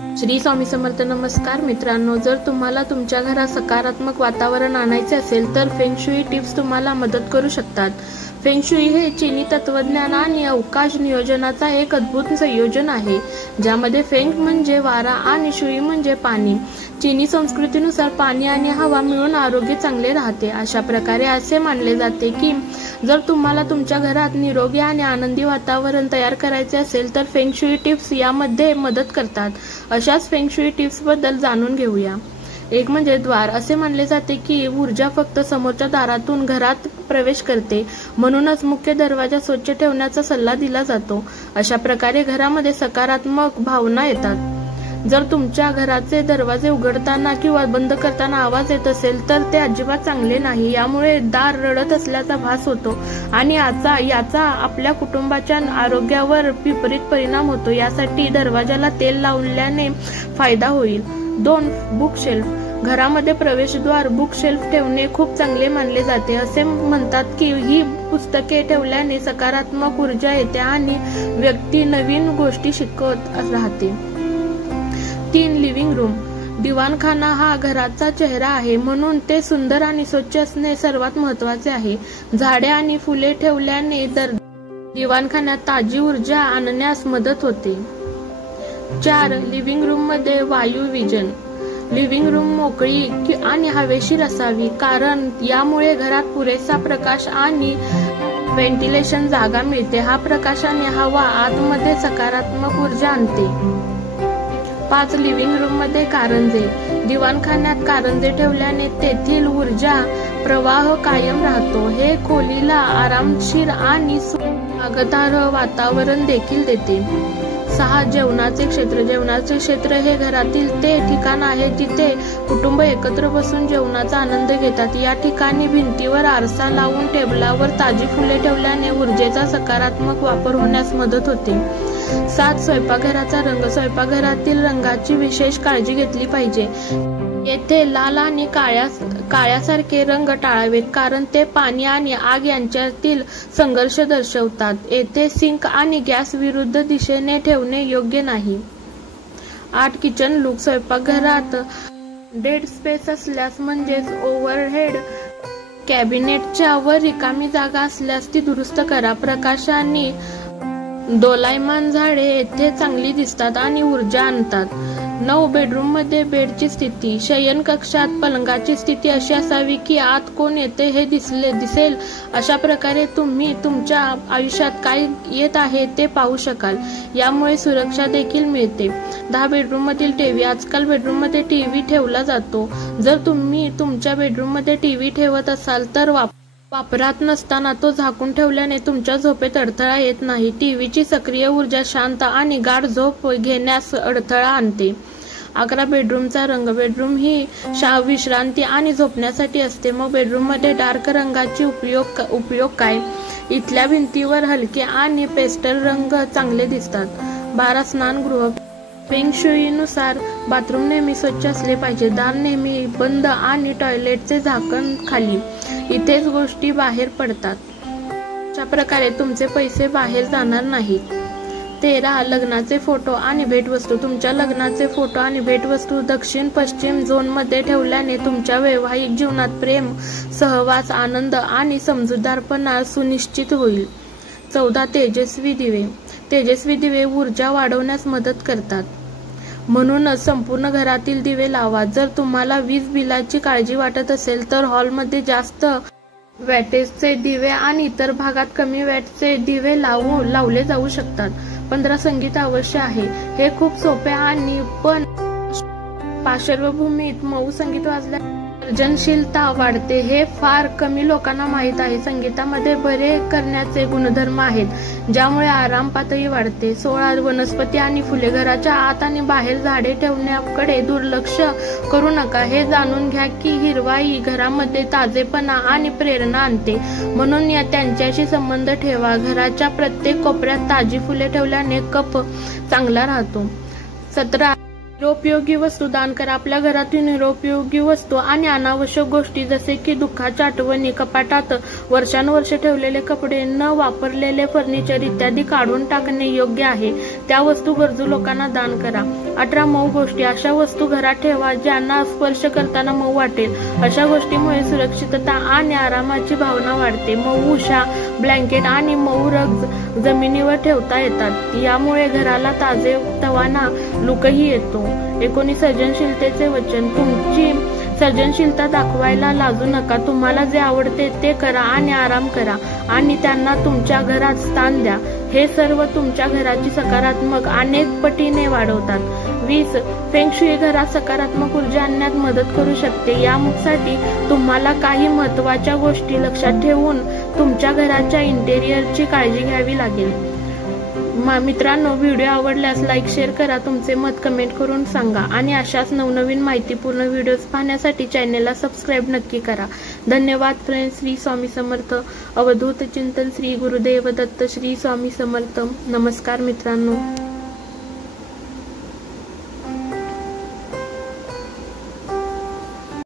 श्री स्वामी समर्थ. नमस्कार मित्रांनो, जर तुम्हाला तुमच्या घरात सकारात्मक वातावरण आणायचे असेल तर फेंग शुई टिप्स तुम्हाला मदत करू शकतात. फेंग शुई हे चीनी तत्वज्ञान आणि अवकाश नियोजनाचा एक अद्भुत संयोजन आहे, ज्यामध्ये फेंग म्हणजे वारा आणि शुई म्हणजे पाणी. चीनी संस्कृतीनुसार पाणी आणि हवा मिळून आरोग्य चांगले राहते. अशा प्रकारे असे मानले जाते की जर तुम्हाला तुमच्या घरात निरोगी आणि आनंदी वातावरण तयार करायचे असेल तर फेंग शुई टिप्स यामध्ये मदत करतात. अशाच फेंग शुई टिप्स बद्दल जाणून घेऊया. एक म्हणजे द्वार. असे मानले जाते की ऊर्जा फक्त समोरच्या दारातून घरात प्रवेश करते, म्हणूनच मुख्य दरवाजा स्वच्छ ठेवण्याचा सल्ला दिला जातो. अशा प्रकारे घरामध्ये सकारात्मक भावना येतात. जर तुमच्या घराचे दरवाजे उघडताना किंवा बंद करताना आवाज येत असेल तर ते अजिबात चांगले नाही. यामुळे दार रडत असल्याचा भास होतो आणि याचा आपल्या कुटुंबाच्या आरोग्यावर विपरीत परिणाम होतो. यासाठी दरवाजाला तेल लावल्याने फायदा होईल. 2. Book shelf. घरामध्ये प्रवेशद्वार बुक शेल्फ ठेवणे खूप चांगले मानले जाते. असे म्हणतात की ही पुस्तके ठेवल्याने सकारात्मक ऊर्जा येते आणि व्यक्ती नवीन गोष्टी शिकत राहते. 3. Living room. दिवाणखाना हा घराचा चेहरा आहे, म्हणून ते सुंदर आणि स्वच्छ असणे सर्वात महत्त्वाचे आहे. झाडे आणि फुले ठेवल्याने दिवाणखान्यात ताजी ऊर्जा आणण्यास मदत होते. 4. लिव्हिंग रूम मध्ये वायू विजन. लिव्हिंग रूम मोकळी आणि हवेशीर असावी, कारण यामुळे घरात पुरेसा प्रकाश आणि व्हेंटिलेशन जागा मिळते. हा प्रकाश आणि हवा आतमध्ये सकारात्मक ऊर्जा आणते. 5. लिव्हिंग रूम मध्ये कारंजे. दिवाणखान्यात कारंजे ठेवल्याने तेथील ऊर्जा प्रवाह कायम राहतो. हे खोलीला आरामशीर आणि स्वागतार्ह वातावरण देखील देते. 6. जेवणाचे क्षेत्र. जेवणाचे क्षेत्र हे घरातील ते ठिकाण आहे जिथे कुटुंब एकत्र बसून जेवणाचा आनंद घेतात. या ठिकाणी भिंतीवर आरसा लावून टेबलावर ताजी फुले ठेवल्याने ऊर्जेचा सकारात्मक वापर होण्यास मदत होते. 7. स्वयंपाकघराचा रंग. स्वयंपाकघरातील रंगाची विशेष काळजी घेतली पाहिजे. येथे लाल आणि काळ्यासारखे रंग टाळावेत, कारण ते पाणी आणि आग यांच्यातील संघर्ष दर्शवतात. येथे सिंक आणि गॅस विरुद्ध दिशेने ठेवणे योग्य नाही. 8. Kitchen look. स्वयंपाकघरात डेड स्पेस असल्यास म्हणजेच ओव्हरहेड कॅबिनेटच्या वर रिकामी जागा असल्यास ती दुरुस्त करा. प्रकाश आणि दोलायमान झाडे येथे चांगली दिसतात आणि ऊर्जा आणतात. 9. बेडरूम मध्ये बेडची स्थिती. शयन कक्षात पलंगाची स्थिती अशी असावी की आत कोण येते हे दिसेल. अशा प्रकारे तुम्ही तुमच्या आयुष्यात काय येत आहे ते पाहू शकाल. यामुळे सुरक्षा देखील मिळते. 10. बेडरूम मधील टीव्ही. आजकाल बेडरूम मध्ये टीव्ही ठेवला जातो. जर तुम्ही तुमच्या बेडरूम मध्ये टीव्ही ठेवत असाल तर वापरात नसताना तो झाकून ठेवल्याने तुमच्या झोपेत अडथळा येत नाही. टीव्हीची सक्रिय ऊर्जा शांत आणि गाढ झोप घेण्यास अडथळा आणते. 11. बेडरूमचा रंग. बेडरूम ही विश्रांती आणि झोपण्यासाठी असते, मग बेडरूम मध्ये डार्क रंगाची उपयोग काय? इथल्या भिंतीवर हलके आणि पेस्टल रंग चांगले दिसतात. 12. स्नानगृह. फेंग शुईनुसार बाथरूम नेहमी स्वच्छ असले पाहिजे. दार नेहमी बंद आणि टॉयलेटचे झाकण खाली. इथेच गोष्टी बाहेर पडतात. अशा प्रकारे तुमचे पैसे बाहेर जाणार नाहीत. 13. लग्नाचे फोटो आणि भेटवस्तू. तुमच्या लग्नाचे फोटो आणि भेटवस्तू दक्षिण-पश्चिम झोनमध्ये ठेवल्याने तुमच्या वैवाहिक जीवनात प्रेम, सहवास, आनंद आणि समजूतदारपणा सुनिश्चित होईल. 14. तेजस्वी दिवे. तेजस्वी दिवे ऊर्जा वाढवण्यास मदत करतात, म्हणूनच संपूर्ण घरातील दिवे लावा. जर तुम्हाला वीज बिलाची काळजी वाटत असेल तर हॉलमध्ये जास्त वॅटेजचे दिवे आणि इतर भागात कमी वॅटचे दिवे लावले जाऊ शकतात. 15. संगीत अवश्य आहे. हे खूप सोपे आणि पण पार्श्वभूमीत मऊ संगीत वाजल्याने सर्जनशीलता वाढते. हे फार कमी लोकांना माहीत आहे. संगीतामध्ये बरे करण्याचे गुणधर्म आहेत, ज्यामुळे आराम पातळी वाढते. 16. वनस्पती आणि फुले. घराच्या आत आणि बाहेर झाडे ठेवण्याकडे दुर्लक्ष करू नका. हे जाणून घ्या की हिरवाई घरामध्ये ताजेपणा आणि प्रेरणा आणते, म्हणून त्यांच्याशी संबंध ठेवा. घराच्या प्रत्येक कोपऱ्यात ताजी फुले ठेवल्याने कप चांगला राहतो. 17. निरुपयोगी वस्तू दान करा. आपल्या घरातील निरुपयोगी वस्तू आणि अनावश्यक गोष्टी जसे की दुःखाच्या आठवणी, कपाटात वर्षानुवर्षे ठेवलेले कपडे, न वापरलेले फर्निचर इत्यादी काढून टाकणे योग्य आहे. त्या वस्तू गरजू लोकांना दान करा. 18 मऊ गोष्टी. अशा वस्तू घरात ठेवा ज्यांना स्पर्श करताना मऊ वाटेल. अशा गोष्टीमुळे सुरक्षितता आणि आरामाची भावना वाढते. मऊ उषा, ब्लँकेट आणि मऊ रग जमिनीवर ठेवता येतात. यामुळे घराला ताजेतवाना लुकही येतो. 19 सर्जनशीलतेचे वचन. तुमची सर्जनशीलता दाखवायला लाजू नका. तुम्हाला जे आवडते ते करा आणि आराम करा आणि त्यांना तुमच्या घरात स्थान द्या. हे सर्व तुमच्या घराची सकारात्मक अनेक पटीने वाढवतात. 20 फेंग शुई घरात सकारात्मक ऊर्जा आणण्यात मदत करू शकते. यासाठी तुम्हाला काही महत्त्वाच्या गोष्टी लक्षात ठेवून तुमच्या घराच्या इंटेरियरची काळजी घ्यावी लागेल. मित्रांनो, व्हिडिओ आवडल्यास लाईक, शेअर करा. तुमचे मत कमेंट करून सांगा आणि अशाच नवनवीन माहितीपूर्ण व्हिडिओज पाहण्यासाठी चॅनेलला सबस्क्राईब नक्की करा. धन्यवाद फ्रेंड्स. श्री स्वामी समर्थ. अवधूत चिंतन. श्री गुरुदेव दत्त. श्री स्वामी समर्थ. नमस्कार मित्रांनो.